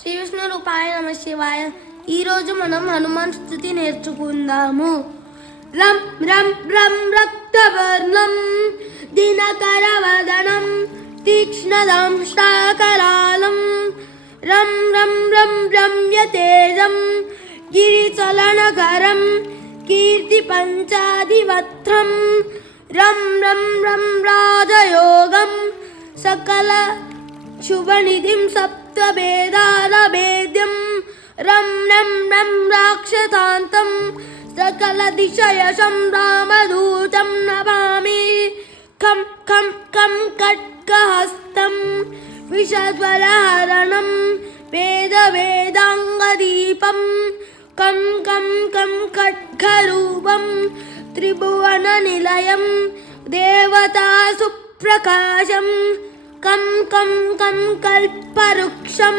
శ్రీ విష్ణు రూపాయ నమ శివాయ. ఈరోజు మనం హనుమాన్ స్తుతి నేర్చుకుందాము. రం రం రం రక్తవర్ణం దినకరవదనం తీక్ష్ణదంష్ట్రాకరాళం రం రం రం రమ్యతేజం గిరిచలనకరం కీర్తిపంచాదివక్త్రం రం రం రం రాజయోగం సకల శుభనిధిం సప్తవేదాలభేద్యం రం రం రం రాక్షసాంతం సకల దిశయశం రామదూతం నమామి. ఖం ఖం ఖం ఖడ్గహస్తం విషజ్వరహరణం వేదాంగదీపం కం కం కం ఖడ్గరూపం త్రిభువన నిలయం దేవతా సుప్రకాశం కం కం కం కల్పవృక్షం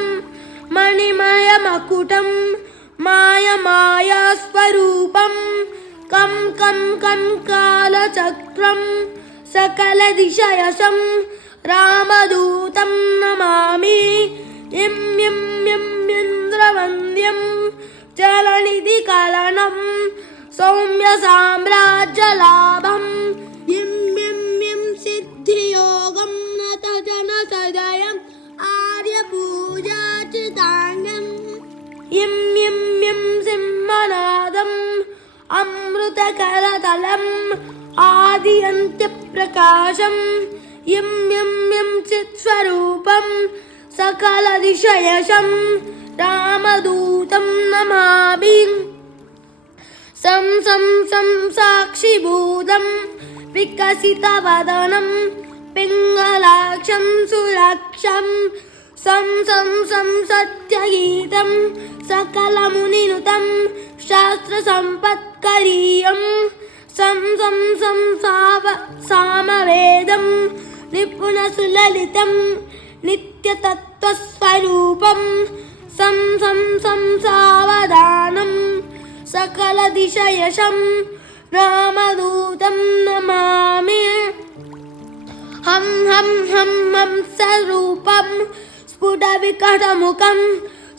మణిమయమకుటం మాయమాయాస్వరూపం కం కం కం కాలచక్రం సకల దిశయశం రామదూతం నమామి. ఇం ఇం ఇం ఇంద్రవంద్యం జలనిధి కలనం సౌమ్య సామ్రాజ్యలాభం ఇం ఇం ఇం సిద్ధియోగం నత జన సదయం ఆర్యపూజాచితాంగం ఇం ఇం ఇం సింహనాదం అమృతకరతలం ఆదియంత్య ప్రకాశం ఇం ఇం ఇం చిత్స్వరూపం సకల దిశయశం రామదూతం నమామి. సం సం సం సాక్షిభూతం వికసితవదనం పింగళాక్షం సురక్షం సం సం సం సత్యగీతం సకలమునినుతం శాస్త్రసంపత్కరీయం సం సం సం సామవేదం నిపుణసులలితం నిత్యతత్వస్వరూపం సం సం సం సావధానం సకల దిశయశం రామదూతం నమామి. హం హం హం హం స్వరూపం స్ఫుట వికటముఖం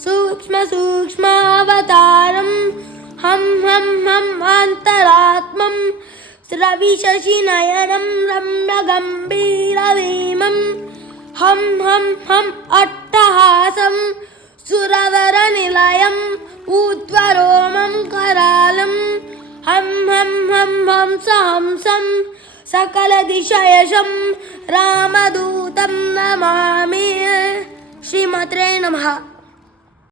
సూక్ష్మ సూక్ష్మావతారం హం హం హం అంతరాత్మం స్రవిశశినయనం రమ్యగంభీరవేమం హం హం హం అట్టహాసం సురవరనిలయం ఊర్ధ్వరోమం కరాళం హం హం హం హంసహంసం సకల దిశయశం రామదూతం నమామి. శ్రీమాత్రే నమః.